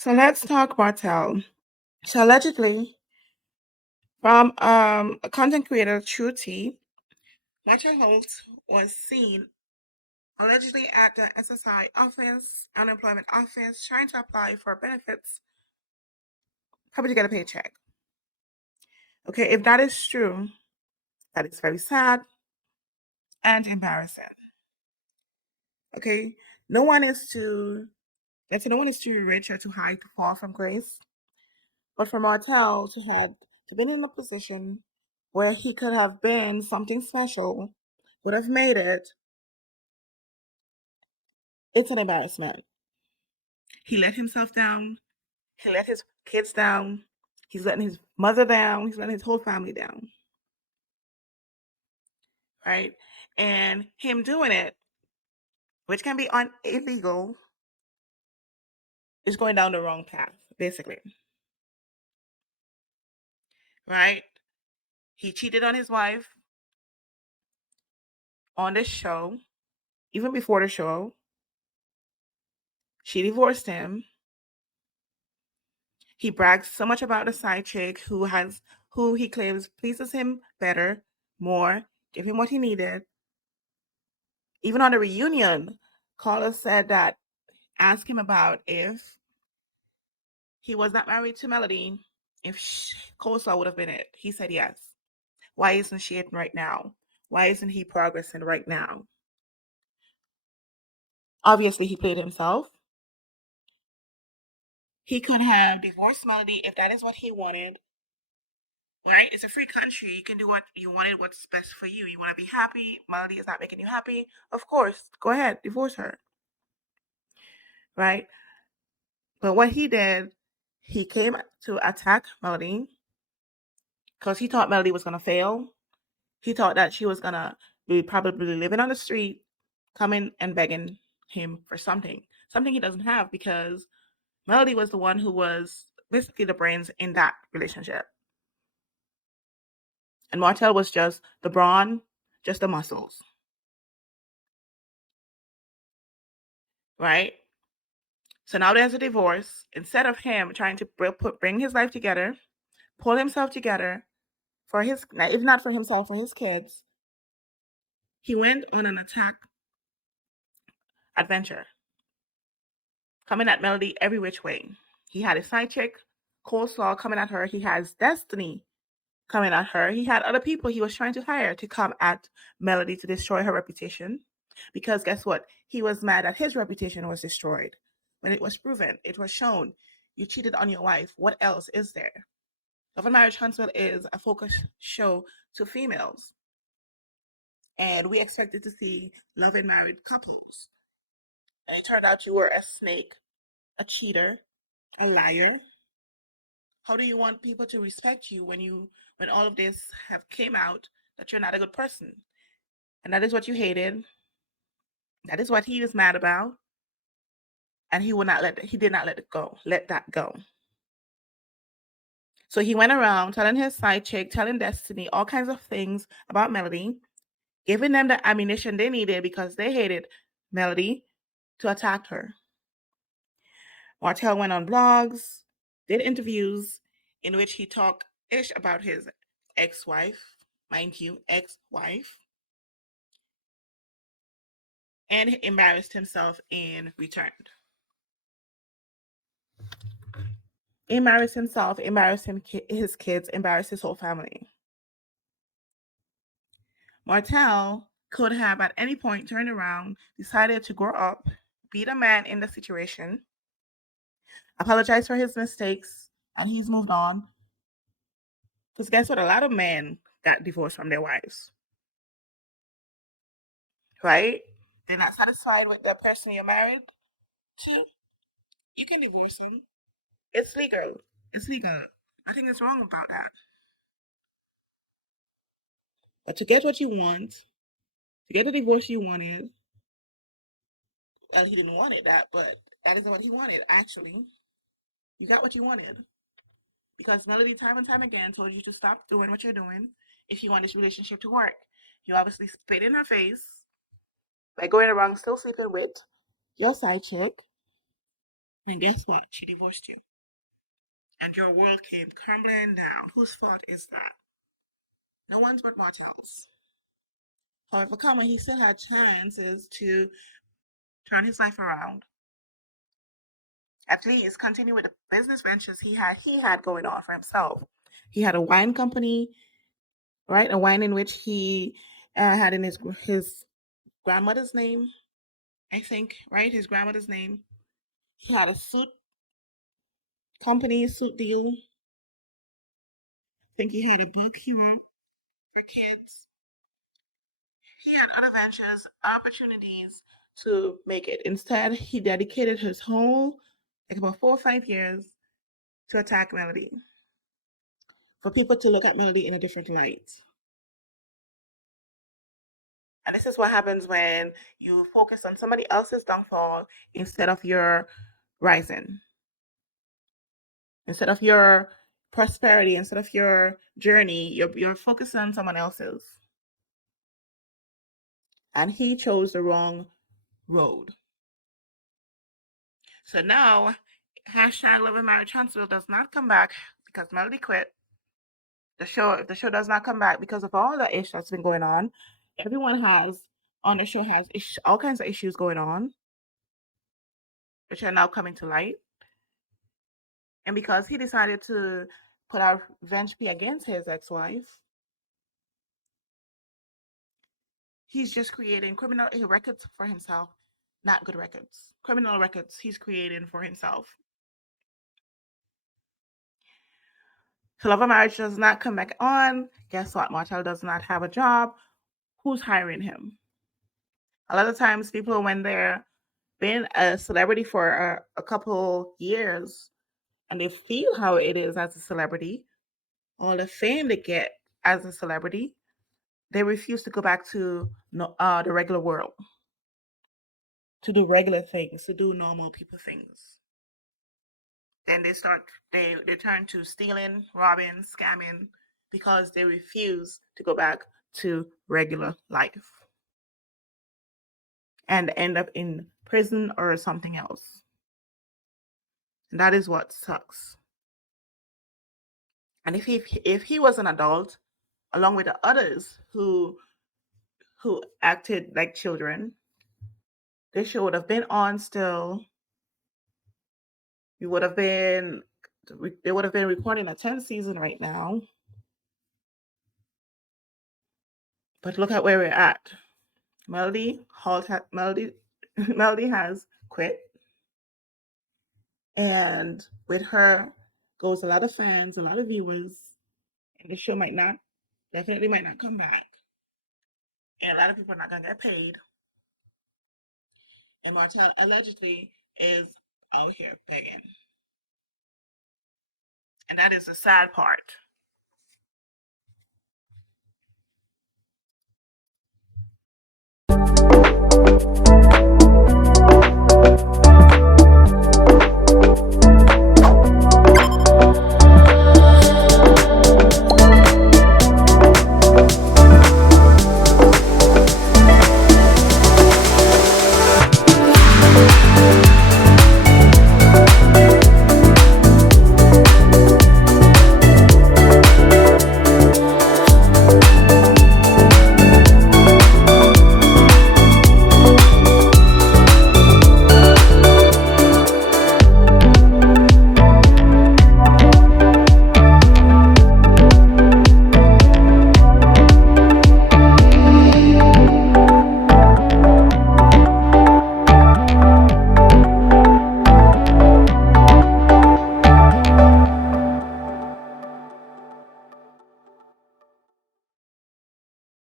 So let's talk Martell. So allegedly, from a content creator, True T, Martell Holt was seen allegedly at the SSI office, unemployment office, trying to apply for benefits, probably to get a paycheck. Okay, if that is true, that is very sad and embarrassing. Okay, no one is too, let's say no one is too rich or too high to fall from grace. But for Martell to be in a position where he could have been something special, would have made it, it's an embarrassment. He let himself down. He let his kids down. He's letting his mother down. He's letting his whole family down. Right? And him doing it, which can be illegal, is going down the wrong path, basically. Right? He cheated on his wife on this show, even before the show. She divorced him. He brags so much about the side chick who he claims pleases him better, more, give him what he needed. Even on the reunion, Carlos said that ask him about if he was not married to Melody, if Coleslaw would have been it. He said yes. Why isn't she it right now? Why isn't he progressing right now? Obviously, he played himself. He could have divorced Melody if that is what he wanted. Right? It's a free country. You can do what you wanted, what's best for you. You want to be happy. Melody is not making you happy. Of course, go ahead, divorce her. Right? But what he did, he came to attack Melody because he thought Melody was going to fail. He thought that she was going to be probably living on the street, coming and begging him for something he doesn't have because Melody was the one who was basically the brains in that relationship. And Martell was just the brawn, just the muscles. Right? So now there's a divorce. Instead of him trying to bring his life together, pull himself together for his, if not for himself, for his kids, he went on an attack adventure, coming at Melody every which way. He had a side chick, Coleslaw, coming at her. He has Destiny coming at her. He had other people he was trying to hire to come at Melody to destroy her reputation. Because guess what? He was mad that his reputation was destroyed. When it was proven, it was shown, you cheated on your wife. What else is there? Love and Marriage Huntsville is a focus show to females. And we expected to see love and married couples. And it turned out you were a snake, a cheater, a liar. How do you want people to respect you when all of this have came out that you're not a good person? And that is what you hated. That is what he was mad about. And he did not let that go. So he went around telling his side chick, telling Destiny all kinds of things about Melody, giving them the ammunition they needed because they hated Melody to attack her. Martell went on blogs, did interviews in which he talked ish about his ex-wife, mind you, ex-wife, and embarrassed himself in return. Embarrassed himself, his kids, embarrassed his whole family. Martell could have at any point turned around, decided to grow up, be the man in the situation, apologize for his mistakes, and he's moved on. Because guess what? A lot of men got divorced from their wives, right? They're not satisfied with the person you're married to. You can divorce them. It's legal. It's legal. Nothing is wrong about that. But to get what you want, to get the divorce you wanted, well, he didn't want it that, but that isn't what he wanted, actually. You got what you wanted. Because Melody, time and time again, told you to stop doing what you're doing if you want this relationship to work. You obviously spit in her face by going around still sleeping with your side chick. And guess what? She divorced you. And your world came crumbling down. Whose fault is that? No one's but Martell's. However, Common, he still had chances to turn his life around. At least continue with the business ventures he had going on for himself. He had a wine company, right? A wine in which he had in his grandmother's name, I think, right? His grandmother's name. He had a suit company, suit deal. I think he had a book he wrote for kids. He had other ventures, opportunities to make it. Instead, he dedicated his whole, like about 4 or 5 years, to attack Melody, for people to look at Melody in a different light. And this is what happens when you focus on somebody else's downfall instead of your rising, instead of your prosperity, instead of your journey. You're focusing on someone else's. And he chose the wrong road. So now, hashtag Love and Marriage Huntsville does not come back because Melody quit. If the show does not come back because of all the issues that's been going on, everyone has on the show has all kinds of issues going on, which are now coming to light. And because he decided to put out revenge plea against his ex-wife, he's just creating criminal records for himself, not good records. Criminal records he's creating for himself. So Love and Marriage does not come back on. Guess what? Martell does not have a job. Who's hiring him? A lot of times, people, when they're been a celebrity for a couple years and they feel how it is as a celebrity, all the fame they get as a celebrity, they refuse to go back to the regular world, to do regular things, to do normal people things. Then they turn to stealing, robbing, scamming, because they refuse to go back to regular life and end up in prison or something else. And that is what sucks. And if he was an adult, along with the others who acted like children, this show would have been on still. We would have been they would have been recording a 10th season right now. But look at where we're at. Melody Melody has quit, and with her goes a lot of fans, a lot of viewers, and the show definitely might not come back, and a lot of people are not gonna get paid. And Martell allegedly is out here begging, and that is the sad part.